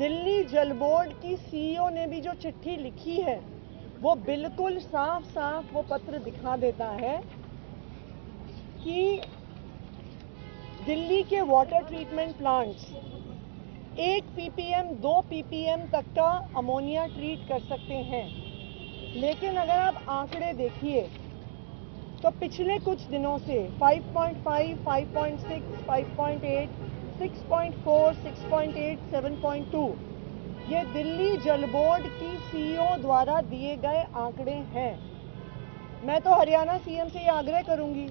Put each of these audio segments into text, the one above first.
दिल्ली जल बोर्ड की सीईओ ने भी जो चिट्ठी लिखी है वो बिल्कुल साफ साफ वो पत्र दिखा देता है कि दिल्ली के water treatment plants 1 ppm 2 ppm तक का अमोनिया ट्रीट कर सकते हैं। लेकिन अगर आप आंकड़े देखिए तो पिछले कुछ दिनों से 5.5, 5.6, 5.8, 6.4, 6.8, 7.2 ये दिल्ली जल बोर्ड की सीईओ द्वारा दिए गए आंकड़े हैं। मैं तो हरियाणा सीएम से ये आग्रह करूंगी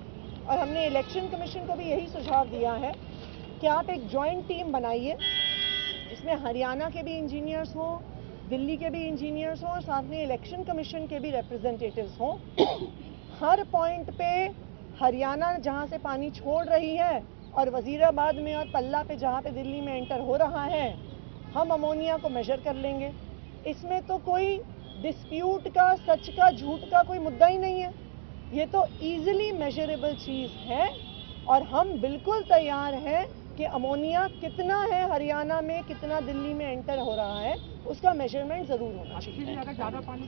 और हमने इलेक्शन कमीशन को भी यही सुझाव दिया है कि आप एक जॉइंट टीम बनाइए जिसमें हरियाणा के भी इंजीनियर्स हों, दिल्ली के भी इंजीनियर्स हों और साथ में इलेक्शन कमीशन के भी रिप्रेजेंटेटिव्स हों। हर पॉइंट पे हरियाणा जहां से पानी छोड़ रही है और वजीराबाद में और पल्ला पे जहां पे दिल्ली में एंटर हो रहा है, हम अमोनिया को मेजर कर लेंगे। इसमें तो कोई डिस्प्यूट का, सच का, झूठ का कोई मुद्दा ही नहीं है। ये तो इजीली मेजरेबल चीज है और हम बिल्कुल तैयार हैं कि अमोनिया कितना है हरियाणा में, कितना दिल्ली में एंटर हो रहा है, उसका मेजरमेंट जरूर होना चाहिए। अगर ज्यादा पानी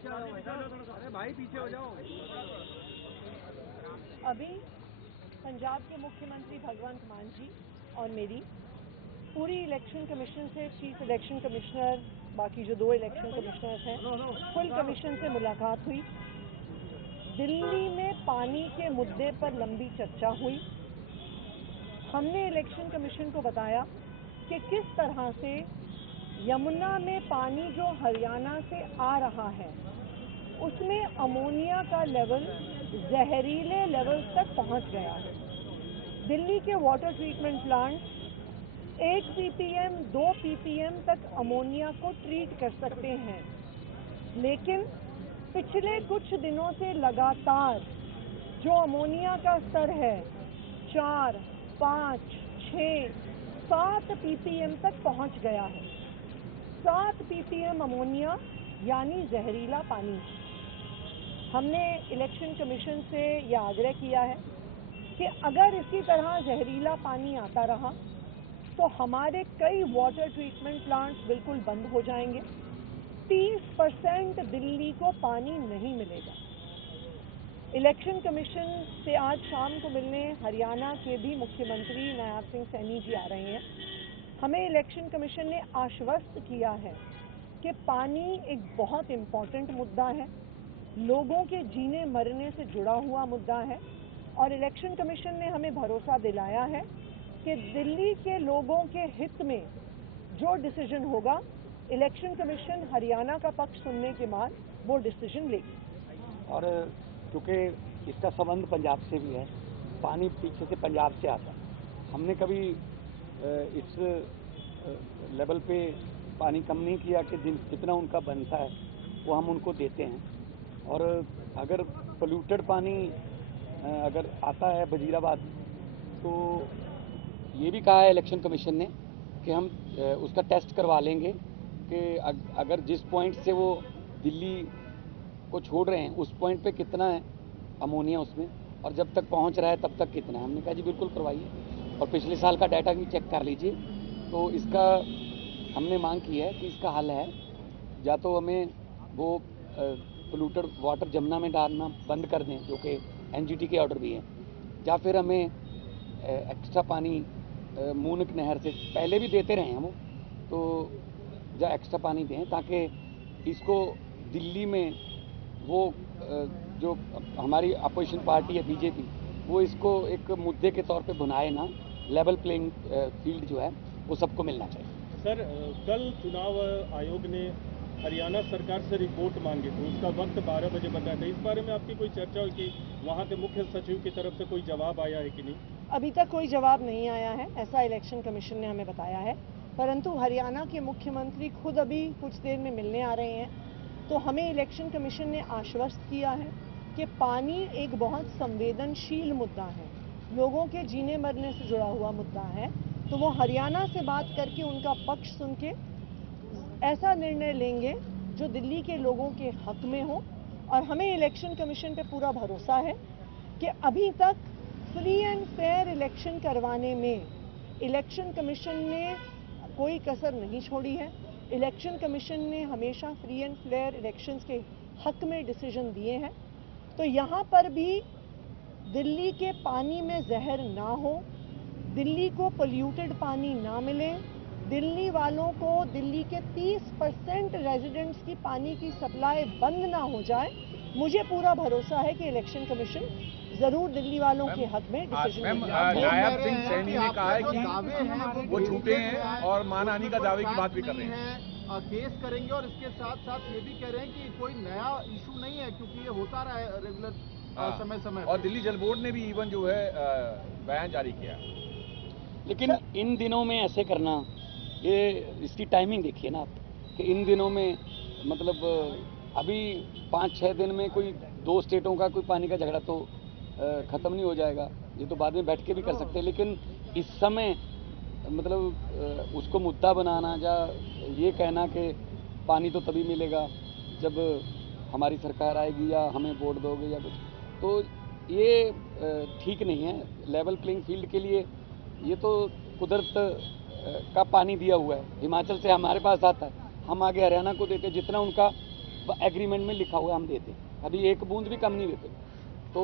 अरे भाई पीछे हो जाओ। अभी पंजाब के मुख्यमंत्री भगवंत मान जी और मेरी पूरी इलेक्शन कमीशन से, चीफ इलेक्शन कमिश्नर, बाकी जो 2 इलेक्शन कमिश्नर्स हैं, फुल कमीशन से मुलाकात हुई। दिल्ली में पानी के मुद्दे पर लंबी चर्चा हुई। हमने इलेक्शन कमीशन को बताया कि किस तरह से यमुना में पानी जो हरियाणा से आ रहा है उसमें अमोनिया का लेवल जहरीले लेवल तक पहुंच गया है। दिल्ली के water treatment plant 1 ppm 2 ppm तक अमोनिया को ट्रीट कर सकते हैं, लेकिन पिछले कुछ दिनों से लगातार जो अमोनिया का स्तर है 4, 5, 6, 7 ppm तक पहुंच गया है। 7 ppm अमोनिया यानी जहरीला पानी। हमने इलेक्शन कमीशन से यह आग्रह किया है कि अगर इसी तरह जहरीला पानी आता रहा तो हमारे कई वाटर ट्रीटमेंट प्लांट्स बिल्कुल बंद हो जाएंगे। 30% दिल्ली को पानी नहीं मिलेगा। इलेक्शन कमीशन से आज शाम को मिलने हरियाणा के भी मुख्यमंत्री नायब सिंह सैनी जी आ रहे हैं। हमें इलेक्शन कमीशन ने आश्वस्त किया है कि पानी एक बहुत इम्पॉर्टेंट मुद्दा है, लोगों के जीने मरने से जुड़ा हुआ मुद्दा है और इलेक्शन कमीशन ने हमें भरोसा दिलाया है कि दिल्ली के लोगों के हित में जो डिसीजन होगा, इलेक्शन कमीशन हरियाणा का पक्ष सुनने के बाद वो डिसीजन लेगी। और क्योंकि इसका संबंध पंजाब से भी है, पानी पीछे से पंजाब से आता है। हमने कभी इस लेवल पे पानी कम नहीं किया कि जितना उनका बनता है वो हम उनको देते हैं। और अगर पोल्यूटेड पानी अगर आता है वजीराबाद, तो ये भी कहा है इलेक्शन कमीशन ने कि हम उसका टेस्ट करवा लेंगे कि अगर जिस पॉइंट से वो दिल्ली को छोड़ रहे हैं उस पॉइंट पे कितना है अमोनिया उसमें, और जब तक पहुंच रहा है तब तक कितना है। हमने कहा जी बिल्कुल करवाइए और पिछले साल का डाटा भी चेक कर लीजिए। तो इसका हमने मांग की है कि इसका हल है, या तो हमें वो पोल्यूटेड वाटर जमुना में डालना बंद कर दें, जो कि एनजीटी के ऑर्डर भी है, या फिर हमें एक्स्ट्रा पानी मूनक नहर से पहले भी देते रहे हैं वो, तो या एक्स्ट्रा पानी दें ताकि इसको दिल्ली में वो जो हमारी अपोजिशन पार्टी है बीजेपी, वो इसको एक मुद्दे के तौर पे भुनाए ना। लेवल प्लेइंग फील्ड जो है वो सबको मिलना चाहिए। सर, कल चुनाव आयोग ने हरियाणा सरकार से रिपोर्ट मांगी थी, उसका वक्त 12 बजे बताया था। इस बारे में आपकी कोई चर्चा हुई कि वहाँ के मुख्य सचिव की तरफ से कोई जवाब आया है कि नहीं? अभी तक कोई जवाब नहीं आया है, ऐसा इलेक्शन कमीशन ने हमें बताया है। परंतु हरियाणा के मुख्यमंत्री खुद अभी कुछ देर में मिलने आ रहे हैं, तो हमें इलेक्शन कमीशन ने आश्वस्त किया है कि पानी एक बहुत संवेदनशील मुद्दा है, लोगों के जीने मरने से जुड़ा हुआ मुद्दा है। तो वो हरियाणा से बात करके उनका पक्ष सुन के ऐसा निर्णय लेंगे जो दिल्ली के लोगों के हक में हो। और हमें इलेक्शन कमीशन पे पूरा भरोसा है कि अभी तक फ्री एंड फेयर इलेक्शन करवाने में इलेक्शन कमीशन ने कोई कसर नहीं छोड़ी है। इलेक्शन कमीशन ने हमेशा फ्री एंड फेयर इलेक्शंस के हक में डिसीजन दिए हैं। तो यहाँ पर भी दिल्ली के पानी में जहर ना हो, दिल्ली को पोल्यूटेड पानी ना मिले, दिल्ली वालों को दिल्ली के 30% रेजिडेंट्स की पानी की सप्लाई बंद ना हो जाए। मुझे पूरा भरोसा है कि इलेक्शन कमीशन जरूर दिल्ली वालों के हक में डिसीजन लेगा। नायब सिंह सैनी ने कहा है कि वो झूठे हैं और मानहानि का दावे की बात भी कर रहे हैं। केस करेंगे और इसके साथ साथ ये भी कह रहे हैं कि कोई नया इशू नहीं है, क्योंकि ये होता रहा है रेगुलर समय समय। और दिल्ली जल बोर्ड ने भी इवन जो है बयान जारी किया। लेकिन इन दिनों में ऐसे करना, ये इसकी टाइमिंग देखिए ना आप, कि इन दिनों में मतलब अभी 5-6 दिन में कोई 2 स्टेटों का कोई पानी का झगड़ा तो ख़त्म नहीं हो जाएगा। ये तो बाद में बैठ के भी कर सकते हैं, लेकिन इस समय मतलब उसको मुद्दा बनाना या ये कहना कि पानी तो तभी मिलेगा जब हमारी सरकार आएगी या हमें वोट दोगे या कुछ, तो ये ठीक नहीं है। लेवल प्लेइंग फील्ड के लिए ये तो कुदरत का पानी दिया हुआ है, हिमाचल से हमारे पास आता है, हम आगे हरियाणा को देते, जितना उनका एग्रीमेंट में लिखा हुआ है हम देते, अभी एक बूंद भी कम नहीं देते। तो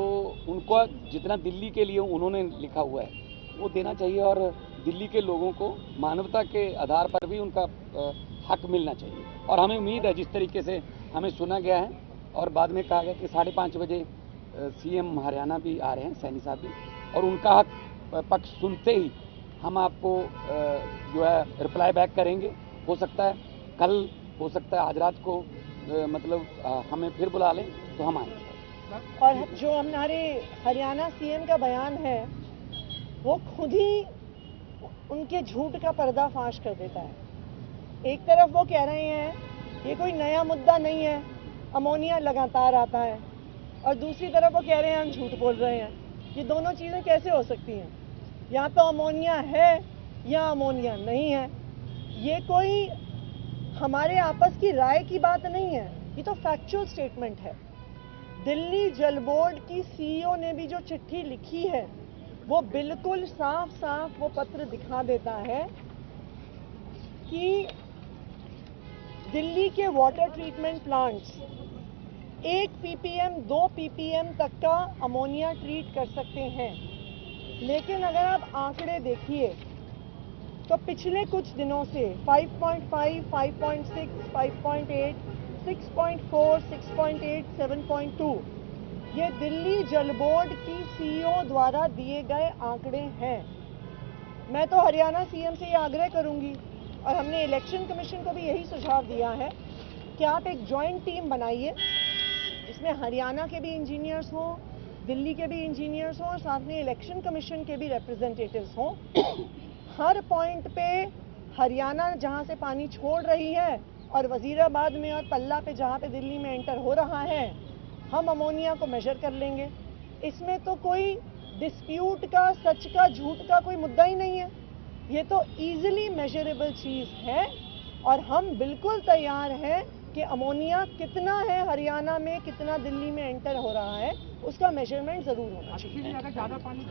उनको जितना दिल्ली के लिए उन्होंने लिखा हुआ है वो देना चाहिए, और दिल्ली के लोगों को मानवता के आधार पर भी उनका हक मिलना चाहिए। और हमें उम्मीद है, जिस तरीके से हमें सुना गया है और बाद में कहा गया कि 5:30 बजे सीएम हरियाणा भी आ रहे हैं, सैनी साहब भी, और उनका हक पक्ष सुनते ही हम आपको जो है रिप्लाई बैक करेंगे। हो सकता है कल, हो सकता है आज रात को मतलब हमें फिर बुला लें तो हम आएंगे। और जो हमारे हरियाणा सीएम का बयान है वो खुद ही उनके झूठ का पर्दाफाश कर देता है। एक तरफ वो कह रहे हैं ये कोई नया मुद्दा नहीं है, अमोनिया लगातार आता है, और दूसरी तरफ वो कह रहे हैं हम झूठ बोल रहे हैं। ये दोनों चीज़ें कैसे हो सकती हैं? या तो अमोनिया है या अमोनिया नहीं है। ये कोई हमारे आपस की राय की बात नहीं है, ये तो फैक्चुअल स्टेटमेंट है। दिल्ली जल बोर्ड की सीईओ ने भी जो चिट्ठी लिखी है वो बिल्कुल साफ साफ वो पत्र दिखा देता है कि दिल्ली के water treatment plants 1 ppm 2 ppm तक का अमोनिया ट्रीट कर सकते हैं। लेकिन अगर आप आंकड़े देखिए तो पिछले कुछ दिनों से 5.5, 5.6, 5.8, 6.4, 6.8, 7.2 ये दिल्ली जल बोर्ड की सीईओ द्वारा दिए गए आंकड़े हैं। मैं तो हरियाणा सीएम से ये आग्रह करूंगी, और हमने इलेक्शन कमीशन को भी यही सुझाव दिया है कि आप एक जॉइंट टीम बनाइए जिसमें हरियाणा के भी इंजीनियर्स हों, दिल्ली के भी इंजीनियर्स हों, और साथ में इलेक्शन कमीशन के भी रिप्रेजेंटेटिव्स हों। हर पॉइंट पे हरियाणा जहां से पानी छोड़ रही है और वजीराबाद में और पल्ला पे जहां पे दिल्ली में एंटर हो रहा है, हम अमोनिया को मेजर कर लेंगे। इसमें तो कोई डिस्प्यूट का, सच का, झूठ का कोई मुद्दा ही नहीं है। ये तो इजीली मेजरेबल चीज़ है, और हम बिल्कुल तैयार हैं कि अमोनिया कितना है हरियाणा में, कितना दिल्ली में एंटर हो रहा है, उसका मेजरमेंट ज़रूर होना चाहिए। अगर ज़्यादा पानी